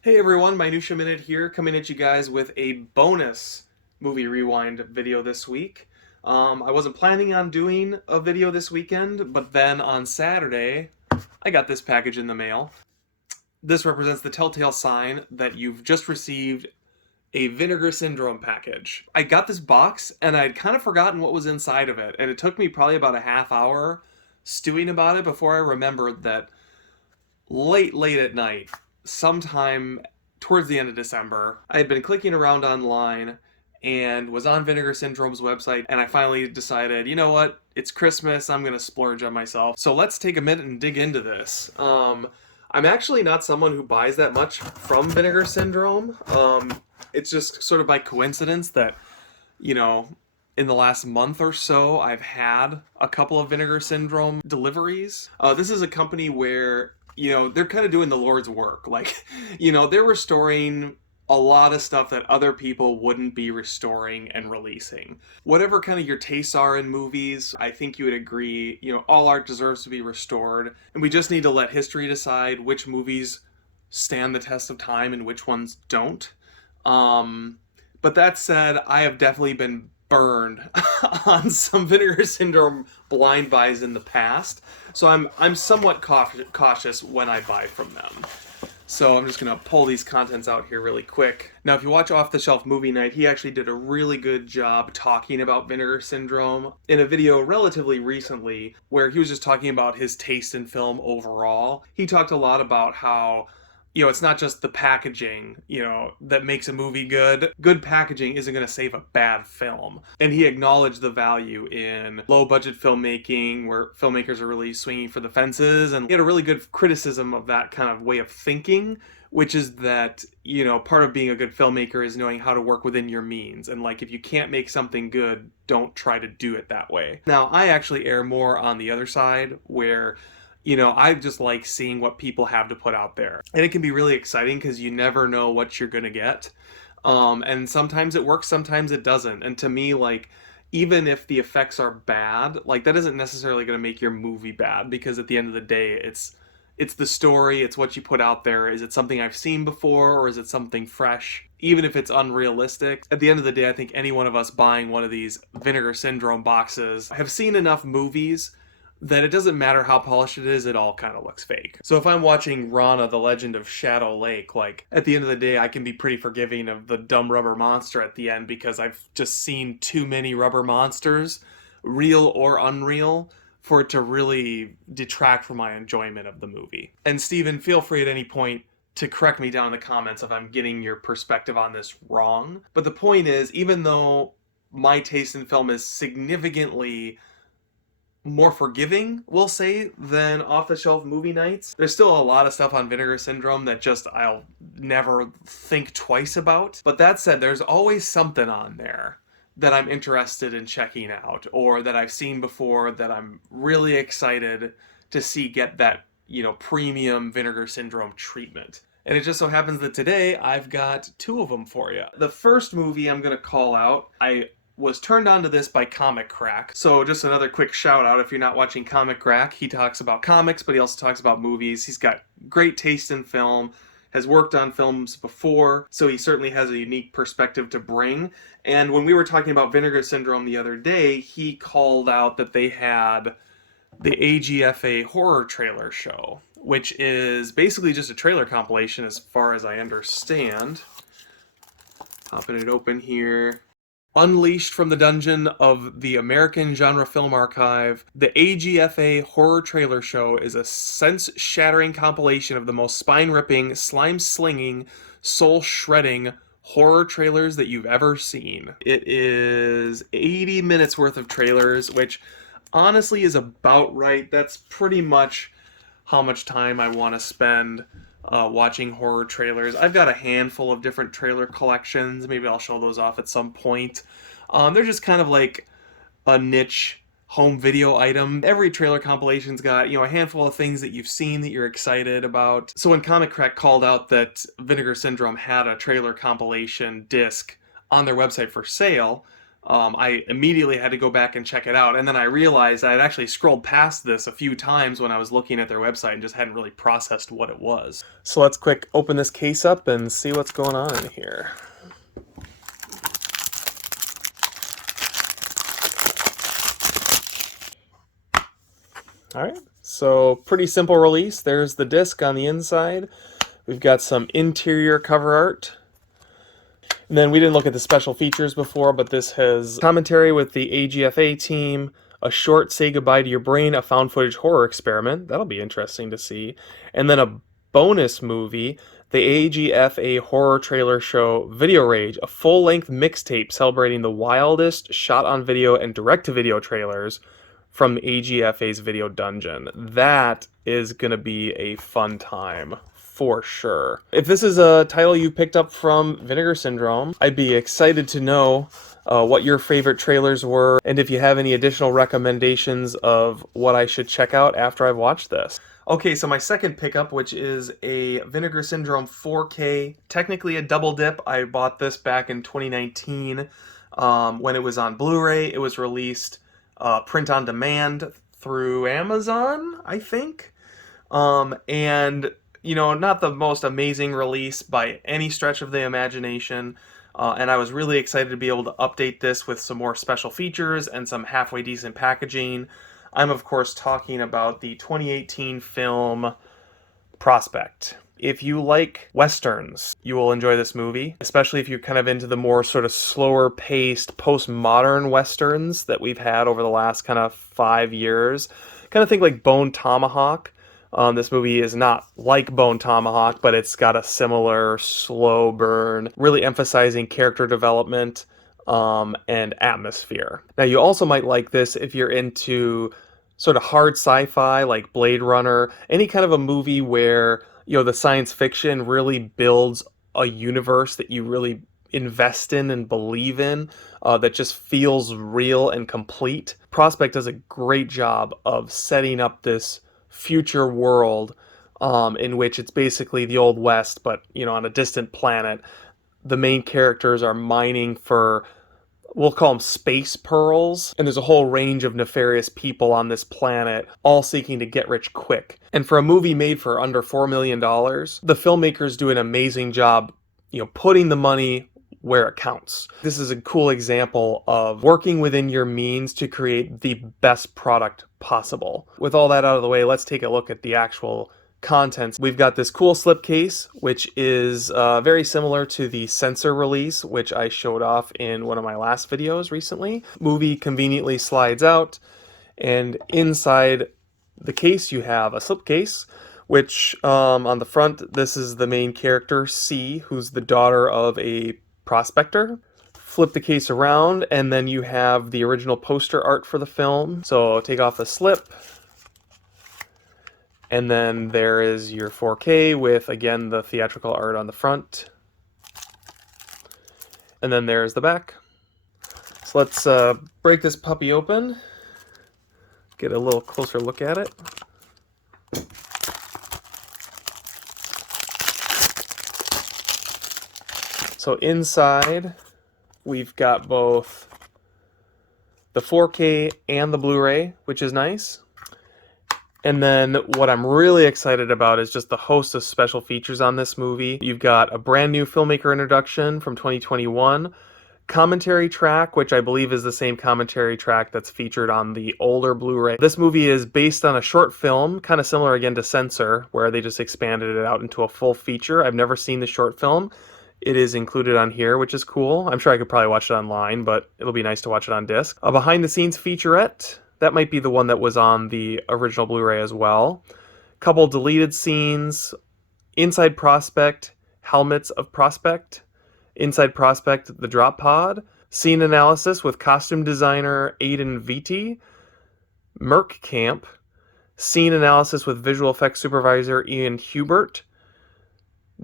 Hey everyone, Minutia Minute here, coming at you guys with a bonus movie rewind video this week. I wasn't planning on doing a video this weekend, but then on Saturday, I got this package in the mail. This represents the telltale sign that you've just received a Vinegar Syndrome package. I got this box and I'd kind of forgotten what was inside of it, and it took me probably about a half hour stewing about it before I remembered that late at night, sometime towards the end of December, I had been clicking around online and was on Vinegar Syndrome's website, and I finally decided, you know what? It's Christmas. I'm gonna splurge on myself. So let's take a minute and dig into this. I'm actually not someone who buys that much from Vinegar Syndrome. It's just sort of by coincidence that, you know, in the last month or so, I've had a couple of Vinegar Syndrome deliveries. This is a company where, they're kind of doing the Lord's work. Like, they're restoring a lot of stuff that other people wouldn't be restoring and releasing. Whatever kind of your tastes are in movies, I think you would agree, all art deserves to be restored. And we just need to let history decide which movies stand the test of time and which ones don't. But that said, I have definitely been burned on some Vinegar Syndrome blind buys in the past, so I'm somewhat cautious when I buy from them. So I'm just gonna pull these contents out here really quick. Now, if you watch Off the Shelf Movie Night, he actually did a really good job talking about Vinegar Syndrome in a video relatively recently where he was just talking about his taste in film overall. He talked a lot about how it's not just the packaging, that makes a movie good. Good packaging isn't going to save a bad film. And he acknowledged the value in low budget filmmaking where filmmakers are really swinging for the fences. And he had a really good criticism of that kind of way of thinking, which is that, part of being a good filmmaker is knowing how to work within your means. And like, if you can't make something good, don't try to do it that way. Now, I actually err more on the other side where I just like seeing what people have to put out there. And it can be really exciting because you never know what you're going to get. And sometimes it works, sometimes it doesn't. And to me, like, even if the effects are bad, like, that isn't necessarily going to make your movie bad because at the end of the day, it's the story, it's what you put out there. Is it something I've seen before or is it something fresh? Even if it's unrealistic, at the end of the day, I think any one of us buying one of these Vinegar Syndrome boxes have seen enough movies that it doesn't matter how polished it is, it all kind of looks fake. So if I'm watching Rana, The Legend of Shadow Lake, like, at the end of the day, I can be pretty forgiving of the dumb rubber monster at the end because I've just seen too many rubber monsters, real or unreal, for it to really detract from my enjoyment of the movie. And Steven, feel free at any point to correct me down in the comments if I'm getting your perspective on this wrong. But the point is, even though my taste in film is significantly more forgiving, we'll say, than off-the-shelf movie nights, there's still a lot of stuff on Vinegar Syndrome that just I'll never think twice about. But that said, there's always something on there that I'm interested in checking out or that I've seen before that I'm really excited to see get that, premium Vinegar Syndrome treatment. And it just so happens that today I've got two of them for you. The first movie I'm going to call out, I was turned on to this by Comic Crack. So just another quick shout out if you're not watching Comic Crack. He talks about comics, but he also talks about movies. He's got great taste in film, has worked on films before, so he certainly has a unique perspective to bring. And when we were talking about Vinegar Syndrome the other day, he called out that they had the AGFA horror trailer show, which is basically just a trailer compilation as far as I understand. Popping it open here. Unleashed from the dungeon of the American Genre Film Archive, the AGFA Horror Trailer Show is a sense-shattering compilation of the most spine-ripping, slime-slinging, soul-shredding horror trailers that you've ever seen. It is 80 minutes worth of trailers, which honestly is about right. That's pretty much how much time I want to spend watching horror trailers. I've got a handful of different trailer collections. Maybe I'll show those off at some point. They're just kind of like a niche home video item. Every trailer compilation's got, a handful of things that you've seen that you're excited about. So when Comic Crack called out that Vinegar Syndrome had a trailer compilation disc on their website for sale, I immediately had to go back and check it out. And then I realized I had actually scrolled past this a few times when I was looking at their website and just hadn't really processed what it was. So let's quick open this case up and see what's going on in here. All right, so pretty simple release. There's the disc on the inside. We've got some interior cover art. And then we didn't look at the special features before, but this has commentary with the AGFA team, a short Say Goodbye to Your Brain, a found footage horror experiment. That'll be interesting to see. And then a bonus movie, the AGFA horror trailer show Video Rage, a full-length mixtape celebrating the wildest shot-on-video and direct-to-video trailers from AGFA's Video Dungeon. That is going to be a fun time, for sure. If this is a title you picked up from Vinegar Syndrome, I'd be excited to know what your favorite trailers were, and if you have any additional recommendations of what I should check out after I've watched this. Okay, so my second pickup, which is a Vinegar Syndrome 4K, technically a double dip. I bought this back in 2019 when it was on Blu-ray. It was released print on demand through Amazon, I think. And, you know, not the most amazing release by any stretch of the imagination. And I was really excited to be able to update this with some more special features and some halfway decent packaging. I'm, of course, talking about the 2018 film Prospect. If you like Westerns, you will enjoy this movie, especially if you're kind of into the more sort of slower paced, postmodern Westerns that we've had over the last kind of 5 years. Kind of think like Bone Tomahawk. This movie is not like Bone Tomahawk, but it's got a similar slow burn, really emphasizing character development and atmosphere. Now, you also might like this if you're into sort of hard sci-fi like Blade Runner, any kind of a movie where, you know, the science fiction really builds a universe that you really invest in and believe in, that just feels real and complete. Prospect does a great job of setting up this future world in which it's basically the Old West, but, you know, on a distant planet. The main characters are mining for, we'll call them space pearls, and there's a whole range of nefarious people on this planet, all seeking to get rich quick. And for a movie made for under $4 million, the filmmakers do an amazing job, you know, putting the money where it counts. This is a cool example of working within your means to create the best product possible. With all that out of the way, let's take a look at the actual contents. We've got this cool slipcase, which is very similar to the sensor release, which I showed off in one of my last videos recently. Movie conveniently slides out, and inside the case you have a slipcase, which on the front, this is the main character, C, who's the daughter of a prospector. Flip the case around, and then you have the original poster art for the film. So take off the slip, and then there is your 4K with, again, the theatrical art on the front. And then there's the back. So let's break this puppy open, get a little closer look at it. So inside, we've got both the 4K and the Blu-ray, which is nice. And then what I'm really excited about is just the host of special features on this movie. You've got a brand new filmmaker introduction from 2021, commentary track, which I believe is the same commentary track that's featured on the older Blu-ray. This movie is based on a short film, kind of similar again to Censor, where they just expanded it out into a full feature. I've never seen the short film. It is included on here, which is cool. I'm sure I could probably watch it online, but it'll be nice to watch it on disc. A behind-the-scenes featurette. That might be the one that was on the original Blu-ray as well. Couple deleted scenes. Inside Prospect, Helmets of Prospect. Inside Prospect, The Drop Pod. Scene analysis with costume designer Aidan Vitti. Merc Camp. Scene analysis with visual effects supervisor Ian Hubert.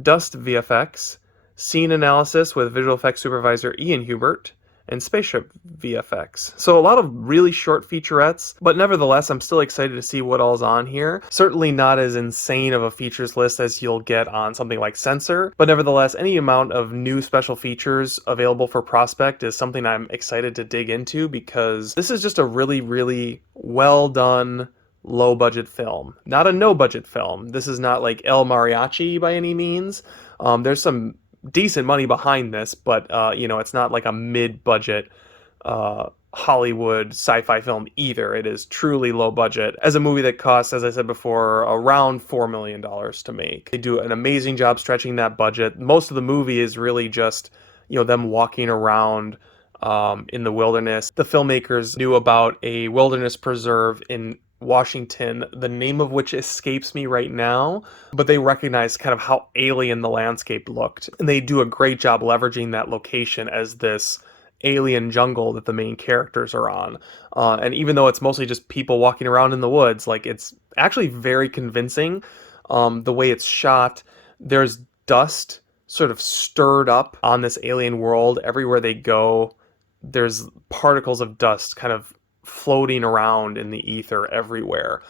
Dust VFX. Scene analysis with visual effects supervisor Ian Hubert. and spaceship VFX. So a lot of really short featurettes, but nevertheless, I'm still excited to see what all's on here. Certainly not as insane of a features list as you'll get on something like Censor, but nevertheless, any amount of new special features available for Prospect is something I'm excited to dig into, because this is just a really, really well done, low budget film. Not a no budget film. This is not like El Mariachi by any means. There's some decent money behind this, but it's not like a mid-budget Hollywood sci-fi film either. It is truly low budget as a movie that costs, as I said before, around $4 million to make. They do an amazing job stretching that budget. Most of the movie is really just, them walking around in the wilderness. The filmmakers knew about a wilderness preserve in Washington, the name of which escapes me right now, but they recognized kind of how alien the landscape looked. And they do a great job leveraging that location as this alien jungle that the main characters are on. And even though it's mostly just people walking around in the woods, like, it's actually very convincing. The way it's shot, there's dust sort of stirred up on this alien world. Everywhere they go, there's particles of dust kind of floating around in the ether everywhere,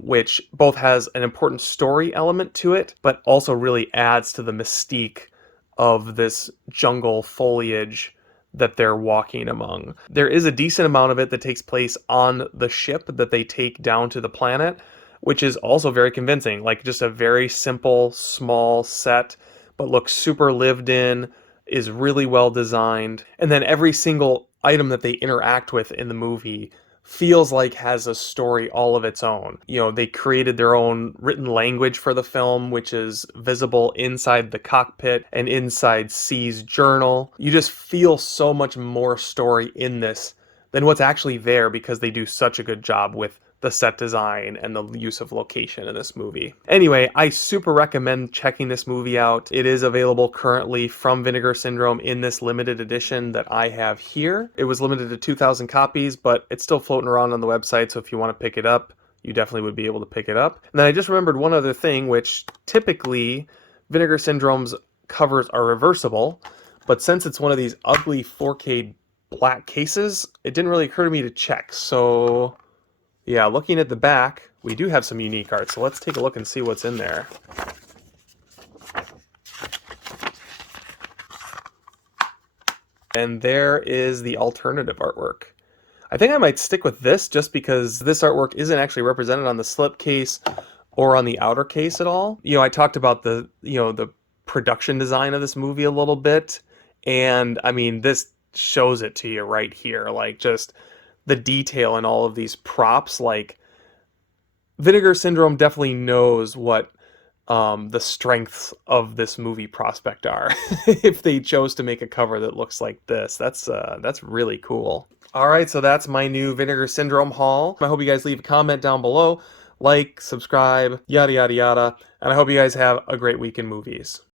which both has an important story element to it, but also really adds to the mystique of this jungle foliage that they're walking among. There is a decent amount of it that takes place on the ship that they take down to the planet, which is also very convincing. Like, just a very simple, small set, but looks super lived in, is really well designed. And then every single item that they interact with in the movie feels like has a story all of its own. They created their own written language for the film, which is visible inside the cockpit and inside C's journal. You just feel so much more story in this than what's actually there, because they do such a good job with the set design and the use of location in this movie. Anyway, I super recommend checking this movie out. It is available currently from Vinegar Syndrome in this limited edition that I have here. It was limited to 2,000 copies, but it's still floating around on the website, so if you want to pick it up, you definitely would be able to pick it up. And then I just remembered one other thing, which typically Vinegar Syndrome's covers are reversible, but since it's one of these ugly 4K black cases, it didn't really occur to me to check. So yeah, looking at the back, we do have some unique art, so let's take a look and see what's in there. And there is the alternative artwork. I think I might stick with this just because this artwork isn't actually represented on the slipcase or on the outer case at all. I talked about the production design of this movie a little bit, and I mean, this shows it to you right here. Like, just the detail in all of these props. Like, Vinegar Syndrome definitely knows what the strengths of this movie Prospect are. If they chose to make a cover that looks like this, that's really cool. All right, so that's my new Vinegar Syndrome haul. I hope you guys leave a comment down below, like, subscribe, yada yada yada, and I hope you guys have a great week in movies.